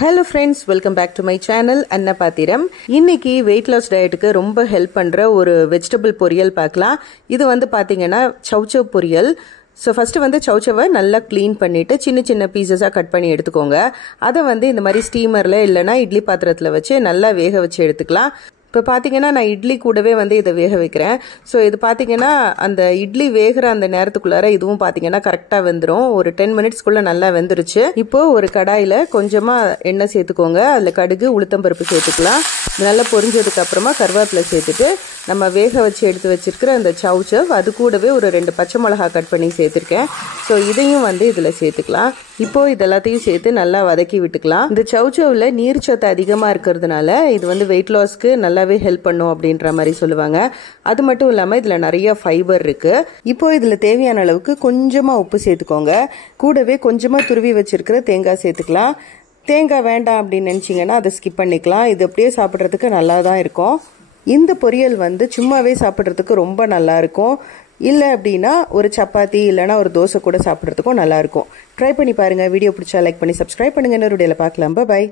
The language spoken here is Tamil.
Hello friends, welcome back to my channel Anna Pathiram. இன்னைக்கு weight loss dietக்கு ரொம்ப ஹெல்ப் பண்ற ஒரு வெஜிடபிள் பொரியல் பார்க்கலாம். இது வந்து பாத்தீங்கன்னா சௌசௌ பொரியல். So first வந்து சௌசௌவை நல்லா க்ளீன் பண்ணிட்டு சின்ன சின்ன பீசஸா கட் பண்ணி எடுத்துக்கோங்க. அதை வந்து இந்த மாதிரி ஸ்டீமர்ல இல்லனா இட்லி பாத்திரத்துல வச்சு நல்லா வேக வச்சு எடுத்துக்கலாம். இப்போ பார்த்தீங்கன்னா நான் இட்லி கூடவே வந்து இதை வேக வைக்கிறேன். ஸோ இது பார்த்தீங்கன்னா அந்த இட்லி வேகிற அந்த நேரத்துக்குள்ளார இதுவும் பார்த்தீங்கன்னா கரெக்டாக வெந்துடும். ஒரு 10 மினிட்ஸ்க்குள்ளே நல்லா வெந்துருச்சு. இப்போது ஒரு கடாயில் கொஞ்சமாக எண்ணெய் சேர்த்துக்கோங்க. அதில் கடுகு உளுத்தம்பருப்பு சேர்த்துக்கலாம். நல்லா பொரிஞ்சதுக்கு அப்புறமா கருவேப்பிலை சேர்த்துட்டு நம்ம வேக வச்சு எடுத்து வச்சிருக்கிற அந்த சௌசௌ அது கூடவே ஒரு 2 பச்சை மிளகாய் கட் பண்ணி சேர்த்துருக்கேன். ஸோ இதையும் வந்து இதில் சேர்த்துக்கலாம். இப்போது இது எல்லாத்தையும் சேர்த்து நல்லா வதக்கி விட்டுக்கலாம். இந்த சௌசௌவில் நீர்ச்சத்து அதிகமாக இருக்கிறதுனால இது வந்து வெயிட் லாஸ்க்கு நல்லாவே ஹெல்ப் பண்ணும் அப்படின்ற மாதிரி சொல்லுவாங்க. அது மட்டும் இல்லாமல் இதில் நிறைய ஃபைபர் இருக்கு. இப்போ இதில் தேவையான அளவுக்கு கொஞ்சமாக உப்பு சேர்த்துக்கோங்க. கூடவே கொஞ்சமாக துருவி வச்சிருக்கிற தேங்காய் சேர்த்துக்கலாம். தேங்காய் வேண்டாம் அப்படின்னு நினச்சிங்கன்னா அதை ஸ்கிப் பண்ணிக்கலாம். இது அப்படியே சாப்பிட்றதுக்கு நல்லா தான் இருக்கும். இந்த பொரியல் வந்து சும்மாவே சாப்பிட்றதுக்கு ரொம்ப நல்லா இருக்கும். இல்லை அப்படின்னா ஒரு சப்பாத்தி இல்லைனா ஒரு தோசை கூட சாப்பிட்றதுக்கும் நல்லா இருக்கும். ட்ரை பண்ணி பாருங்க. வீடியோ பிடிச்சா லைக் பண்ணி சப்ஸ்கிரைப் பண்ணுங்க. இன்னொரு வீடியோல பார்க்கலாம். பை.